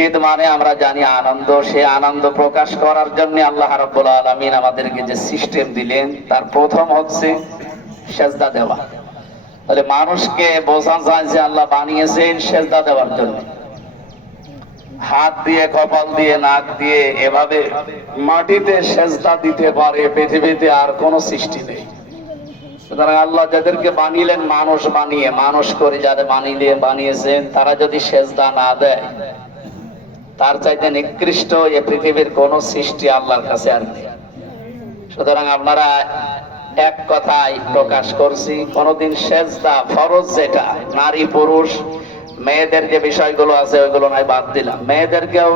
ঈদ মানে আমরা জানি আনন্দ। সে আনন্দ প্রকাশ করার জন্য আল্লাহ রাব্বুল আলামিন আমাদেরকে যে সিস্টেম দিলেন, তার প্রথম হচ্ছে সেজদা দেওয়া। তাহলে মানুষকে বোঝা যায় যে আল্লাহ বানিয়েছেন সেজদা দেওয়ার জন্য। হাত দিয়ে, কপাল দিয়ে, নাক দিয়ে এভাবে মাটিতে সেজদা দিতে পারে, পৃথিবীতে আর কোনো সৃষ্টি নেই। সুতরাং আল্লাহ যাদেরকে বানিলেন, মানুষ বানিয়ে, মানুষ করে যাদের বানিয়ে বানিয়েছেন, তারা যদি সেজদা না দেয় তার চাইতে নিকৃষ্ট এ পৃথিবীর কোন সৃষ্টি আল্লাহর কাছে আর নেই। সুতরাং আপনারা এক কথাই প্রকাশ করছি, কোনদিন সেজদা ফরজ যেটা, নারী, পুরুষ, মেয়েদের যে বিষয়গুলো আছে ওইগুলো নয়, বাদ দিলাম। মেয়েদেরকেও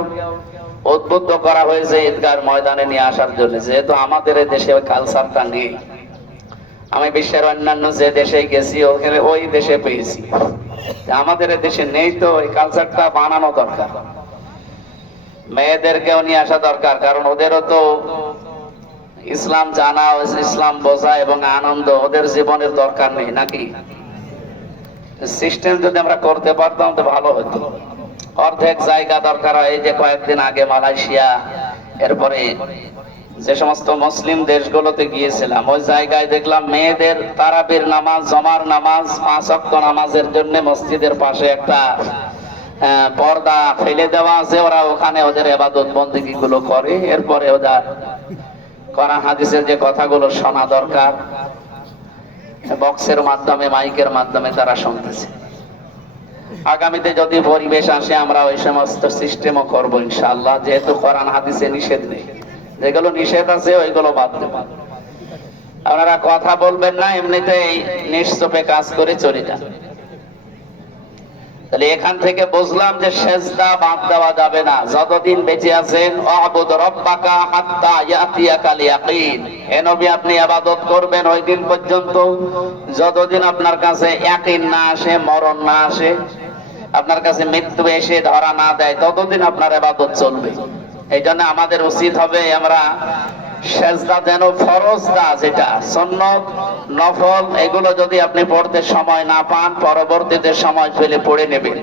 উদ্বুদ্ধ করা হয়েছে ঈদগার ময়দানে নিয়ে আসার জন্য, যেহেতু আমাদের এই দেশে কালচারটা নেই। আমি বিশ্বের অন্যান্য যে দেশে গেছি, ওখানে ওই দেশে পেয়েছি। আমাদের এই দেশে নেই তো, ওই কালচারটা বানানো দরকার। মেয়েদেরকেও নিয়ে আসা দরকার, কারণ ওদেরও তো ইসলাম জানা, ইসলাম বোঝা এবং আনন্দ, ওদের জীবনের দরকার নেই, নাকি? সিস্টেম যদি আমরা করতে পারতাম তো ভালো হতো। অর্ধেক জায়গা দরকার হয় যে কয়েকদিন আগে মালয়েশিয়া, এরপরে যে সমস্ত মুসলিম দেশগুলোতে গিয়েছিলাম, ওই জায়গায় দেখলাম মেয়েদের তারাবির নামাজ, জমার নামাজ, পাঁচ অক্ট নামাজের জন্য মসজিদের পাশে একটা পর্দা ফেলে দেওয়া আছে, ওরা ওখানে ওদের এবাদত বন্দিগি গুলো করে। এরপরে ওদের কোরআন হাদিসের যে কথাগুলো শোনা দরকার। বক্সের মাধ্যমে, মাইকের মাধ্যমে তারা শুনতেছে। আগামীতে যদি পরিবেশ আসে, আমরা ওই সমস্ত সিস্টেমও করব ইনশাআল্লাহ। যেহেতু কোরআন, হাদিসে নিষেধ নেই। যেগুলো নিষেধ আছে, ওইগুলো বাদ দেব। আপনারা কথা বলবেন না, এমনিতেই নিশ্চপে কাজ করে চলে যান। তাহলে এখান থেকে বুঝলাম যে সেজদা বাদ দেওয়া যাবে না। যতদিন বেঁচে আছেন অবুদ রব্বাকা হাত্তা ইয়াতিয়াকাল ইয়াকিন হে নবী, আপনি ইবাদত করবেন ওই দিন পর্যন্ত। যতদিন আপনার কাছে ইয়াকিন না আসে, মরণ না আসে, আপনার কাছে মৃত্যু এসে ধরা না দেয়, ততদিন আপনার ইবাদত চলবে। এই জন্য আমাদের উচিত হবে আমরা সেজদা যেন ফরজদা যেটা সন্ন্যত নফল, এগুলো যদি আপনি পড়তে সময় না পান, পরবর্তীতে সময় পেলে পড়ে নেবেন।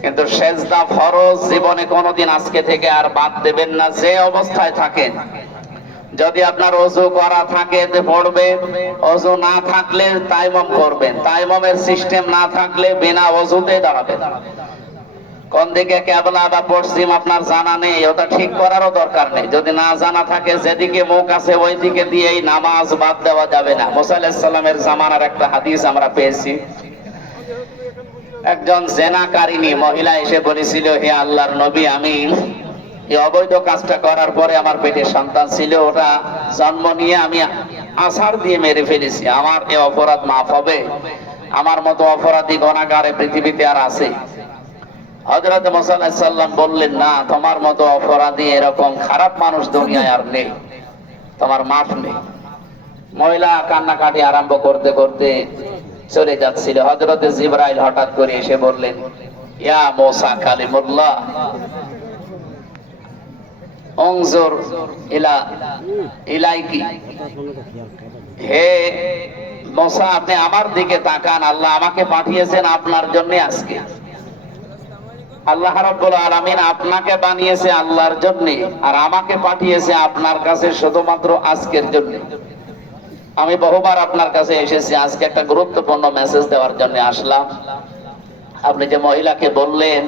কিন্তু সেজদা ফরজ, জীবনে কোনোদিন আজকে থেকে আর বাদ দেবেন না, যে অবস্থায় থাকেন। যদি আপনার অজু করা থাকে পড়বে। অজু না থাকলে তাইমম করবেন। তাইমমের সিস্টেম না থাকলে বিনা অজুতে দাঁড়াবেন। কোন দিকে কেবলা বা পশ্চিম, আপনার জানা নেই, ওটা ঠিক করারও দরকার নেই। যদি না জানা থাকে, যেদিকে মুখ আছে ওই দিকে দিয়েই নামাজ বাদ দেওয়া যাবে না। মুসা আলাহিসাল্লামের জামানার একটা হাদিস আমরা পেয়েছি। একজন জেনাকারিনী মহিলা এসে বলেছিল, হে আল্লাহর নবী, আমি এই অবৈধ কাজটা করার পরে আমার পেটে সন্তান ছিল, ওটা জন্ম নিয়ে আমি আষাঢ় দিয়ে মেরে ফেলেছি। আমার এ অপরাধ মাফ হবে। আমার মতো অপরাধী গণাগারে পৃথিবীতে আর আছে। হজরত সাল্লাম বললেন, না, তোমার মতো অপরাধী এরকম খারাপ মানুষ দুনিয়ায় আর নেই। তোমার মাফ নেই। মহিলা কান্নাকাটি আরম্ভ করতে করতে চলে যাচ্ছিল। হজরতে জিব্রাইল হঠাৎ করে এসে বললেন, ইয়া মোসা কালিমুল্লাহ ইলা ইলাইকি হে মোসা, আপনি আমার দিকে তাকান। আল্লাহ আমাকে পাঠিয়েছেন আপনার জন্য আজকে। আল্লাহ রাব্বুল আলামিন আপনাকে বানিয়েছে আল্লাহর জন্য আর আমাকে পাঠিয়েছে আপনার কাছে শুধুমাত্র আজকের জন্য। আমি বহুবার আপনার কাছে এসেছি, আজকে একটা গুরুত্বপূর্ণ মেসেজ দেওয়ার জন্য আসলাম। আপনি যে মহিলাকে বললেন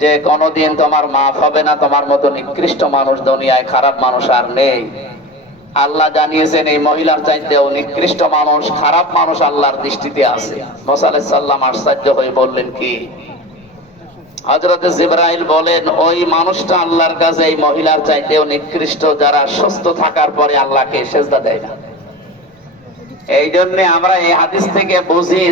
যে, কোনদিন তোমার মাফ হবে না, তোমার মতো নিকৃষ্ট মানুষ দুনিয়ায় খারাপ মানুষ আর নেই। আল্লাহ জানিয়েছেন, এই মহিলার চাইতেও নিকৃষ্ট মানুষ, খারাপ মানুষ আল্লাহর দৃষ্টিতে আছে। মোসা আলাইহিস আশ্চর্য হয়ে বললেন, কি? হজরত জিব্রাইল বলেন, ওই মানুষটা আল্লাহর কাছে এই মহিলার চাইতেও নিকৃষ্ট, যারা সুস্থ থাকার পরে আল্লাহকে সেজদা দেয় না। এই জন্য আমরা এই হাদিস থেকে বুঝি